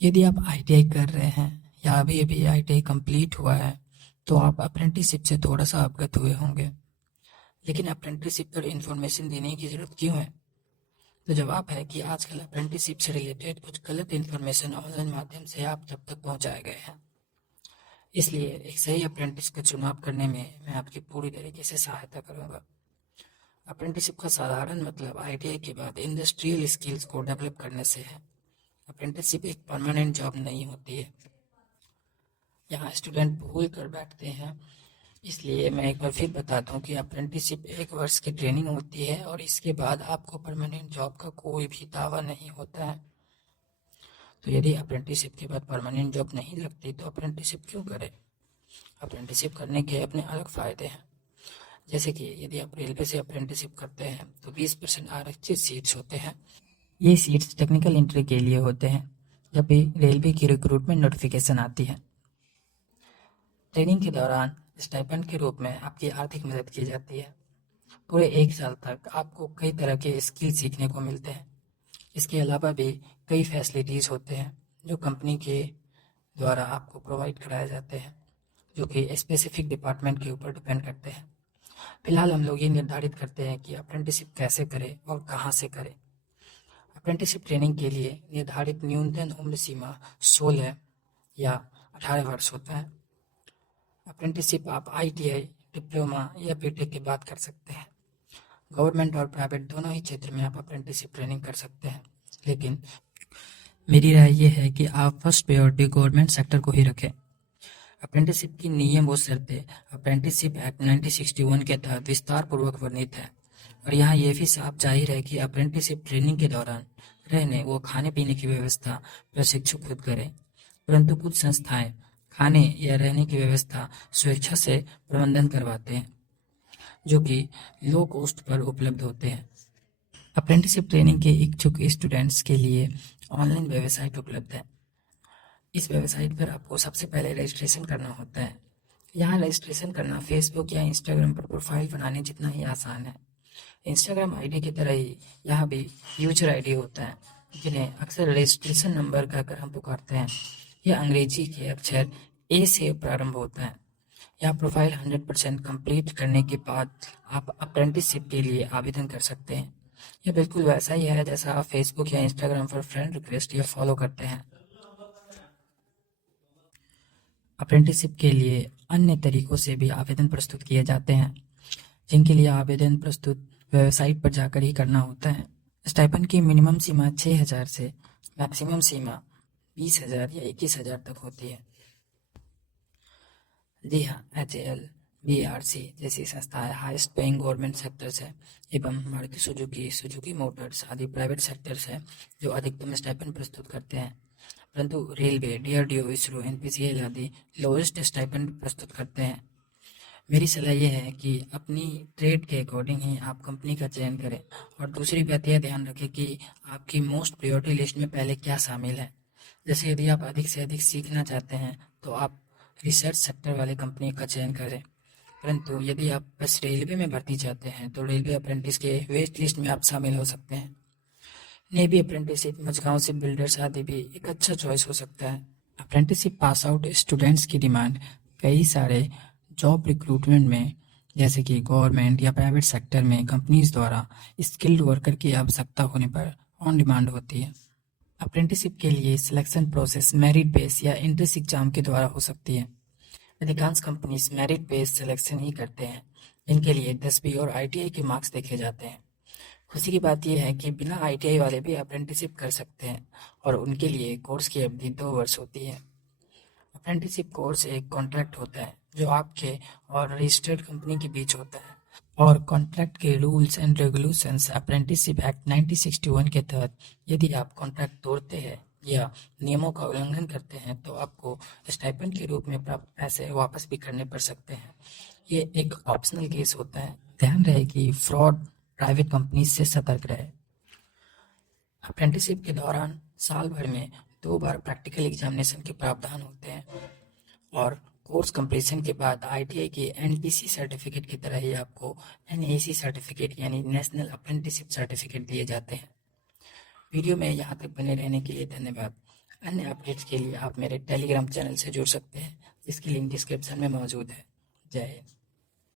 यदि आप आईटीआई कर रहे हैं या अभी अभी आईटीआई कंप्लीट हुआ है तो आप अप्रेंटिसशिप से थोड़ा सा अवगत हुए होंगे। लेकिन अप्रेंटिसशिप पर इंफॉर्मेशन देने की ज़रूरत क्यों है? तो जवाब है कि आजकल अप्रेंटिसशिप से रिलेटेड कुछ गलत इन्फॉर्मेशन ऑनलाइन माध्यम से आप तक पहुंचाए गए हैं। इसलिए एक सही अप्रेंटिस का चुनाव करने में मैं आपकी पूरी तरीके से सहायता करूंगा। अप्रेंटिसशिप का साधारण मतलब आईटीआई के बाद इंडस्ट्रियल स्किल्स को डेवलप करने से है। अप्रेंटिसशिप एक परमानेंट जॉब नहीं होती है। यहाँ स्टूडेंट भूल कर बैठते हैं। इसलिए मैं एक बार फिर बता दूं कि अप्रेंटिसशिप 1 वर्ष की ट्रेनिंग होती है और इसके बाद आपको परमानेंट जॉब का कोई भी दावा नहीं होता है। तो यदि अप्रेंटिसशिप के बाद परमानेंट जॉब नहीं लगती तो अप्रेंटिसशिप क्यों करें? अप्रेंटिसशिप करने के अपने अलग फ़ायदे हैं। जैसे कि यदि आप रेलवे से अप्रेंटिसशिप करते हैं तो 20% आरक्षित सीट्स होते हैं। ये सीट्स टेक्निकल एंट्री के लिए होते हैं जब भी रेलवे की रिक्रूटमेंट नोटिफिकेशन आती है। ट्रेनिंग के दौरान स्टाइपेंड के रूप में आपकी आर्थिक मदद की जाती है। पूरे 1 साल तक आपको कई तरह के स्किल सीखने को मिलते हैं। इसके अलावा भी कई फैसिलिटीज़ होते हैं जो कंपनी के द्वारा आपको प्रोवाइड कराए जाते हैं, जो कि स्पेसिफिक डिपार्टमेंट के ऊपर डिपेंड करते हैं। फिलहाल हम लोग ये निर्धारित करते हैं कि अप्रेंटिसशिप कैसे करें और कहाँ से करें। अप्रेंटिसशिप ट्रेनिंग के लिए निर्धारित न्यूनतम उम्र सीमा 16 या 18 वर्ष होता है। अप्रेंटिसशिप आप आईटीआई, डिप्लोमा या बीटेक के बाद कर सकते हैं। गवर्नमेंट और प्राइवेट दोनों ही क्षेत्र में आप अप्रेंटिसशिप ट्रेनिंग कर सकते हैं, लेकिन मेरी राय ये है कि आप फर्स्ट प्रायोरिटी गवर्नमेंट सेक्टर को ही रखें। अप्रेंटिसशिप की नियम व शर्तें अप्रेंटिसशिप एक्ट 1961 के तहत विस्तार पूर्वक वर्णित है और यहाँ ये भी साफ जाहिर है कि अप्रेंटिसशिप ट्रेनिंग के दौरान रहने व खाने पीने की व्यवस्था प्रशिक्षु खुद करें, परंतु कुछ संस्थाएं खाने या रहने की व्यवस्था स्वेच्छा से प्रबंधन करवाते हैं, जो कि लो कॉस्ट पर उपलब्ध होते हैं। अप्रेंटिसशिप ट्रेनिंग के इच्छुक स्टूडेंट्स के लिए ऑनलाइन वेबसाइट उपलब्ध है। इस वेबसाइट पर आपको सबसे पहले रजिस्ट्रेशन करना होता है। यहाँ रजिस्ट्रेशन करना फेसबुक या इंस्टाग्राम पर प्रोफाइल बनाने जितना ही आसान है। इंस्टाग्राम आईडी की तरह ही यहाँ भी यूजर आईडी होता है, जिन्हें अक्सर रजिस्ट्रेशन नंबर कहकर हम पुकारते हैं। यह अंग्रेजी के अक्षर ए से प्रारंभ होता है। यह प्रोफाइल 100% कंप्लीट करने के बाद आप अप्रेंटिसशिप के लिए आवेदन कर सकते हैं। यह बिल्कुल वैसा ही है जैसा आप फेसबुक या इंस्टाग्राम पर फ्रेंड रिक्वेस्ट या फॉलो करते हैं। अप्रेंटिसशिप के लिए अन्य तरीकों से भी आवेदन प्रस्तुत किए जाते हैं, जिनके लिए आवेदन प्रस्तुत वेबसाइट पर जाकर ही करना होता है। स्टाइपेंड की मिनिमम सीमा 6,000 से मैक्सिमम सीमा 20,000 या 21,000 तक होती है। जी हाँ, HAL, BRC जैसी संस्थाएं हाईएस्ट पेइंग गवर्नमेंट सेक्टर्स है एवं मारुति सुजुकी, सुजुकी मोटर्स आदि प्राइवेट सेक्टर्स है जो अधिकतम स्टाइपेंड प्रस्तुत करते हैं। परंतु रेलवे, DRDO, इसरो, NPCL आदि लोएस्ट स्टाइपेंड प्रस्तुत करते हैं। मेरी सलाह यह है कि अपनी ट्रेड के अकॉर्डिंग ही आप कंपनी का चयन करें और दूसरी बात यह ध्यान रखें कि आपकी मोस्ट प्रायोरिटी लिस्ट में पहले क्या शामिल है। जैसे यदि आप अधिक से अधिक सीखना चाहते हैं तो आप रिसर्च सेक्टर वाले कंपनी का चयन करें, परंतु यदि आप बस रेलवे में भर्ती चाहते हैं तो रेलवे अप्रेंटिस के वेस्ट लिस्ट में आप शामिल हो सकते हैं। नेवी अप्रेंटिसशिप, मझगांव से बिल्डर्स आदि भी एक अच्छा चॉइस हो सकता है। अप्रेंटिसशिप पास आउट स्टूडेंट्स की डिमांड कई सारे जॉब रिक्रूटमेंट में, जैसे कि गवर्नमेंट या प्राइवेट सेक्टर में कंपनीज द्वारा स्किल्ड वर्कर की आवश्यकता होने पर ऑन डिमांड होती है। अप्रेंटिसशिप के लिए सिलेक्शन प्रोसेस मेरिट बेस या एंट्रेंस एग्जाम के द्वारा हो सकती है। अधिकांश कंपनीज मेरिट बेस सिलेक्शन ही करते हैं, जिनके लिए 10वीं और ITI के मार्क्स देखे जाते हैं। खुशी की बात यह है कि बिना ITI वाले भी अप्रेंटिसशिप कर सकते हैं और उनके लिए कोर्स की अवधि 2 वर्ष होती है। अप्रेंटिसशिप कोर्स एक कॉन्ट्रैक्ट होता है जो आपके और रजिस्टर्ड कंपनी के बीच होता है और कॉन्ट्रैक्ट के rules and regulations apprenticeship act 1961 के तहत यदि आप कॉन्ट्रैक्ट तोड़ते हैं या नियमों का उल्लंघन करते हैं तो आपको स्टाइपेंड के रूप में प्राप्त पैसे वापस भी करने पड़ सकते हैं। ये एक ऑप्शनल केस होता है। ध्यान रहे कि फ्रॉड प्राइवेट कंपनी से सतर्क रहे। अप्रेंटिसशिप के दौरान साल भर में 2 बार प्रैक्टिकल एग्जामिनेशन के प्रावधान होते हैं और कोर्स कंप्लीशन के बाद ITI के NPC सर्टिफिकेट की तरह ही आपको NAC सर्टिफिकेट यानी नेशनल अप्रेंटिसशिप सर्टिफिकेट दिए जाते हैं। वीडियो में यहाँ तक बने रहने के लिए धन्यवाद। अन्य अपडेट्स के लिए आप मेरे टेलीग्राम चैनल से जुड़ सकते हैं, जिसकी लिंक डिस्क्रिप्शन में मौजूद है। जय हिंद।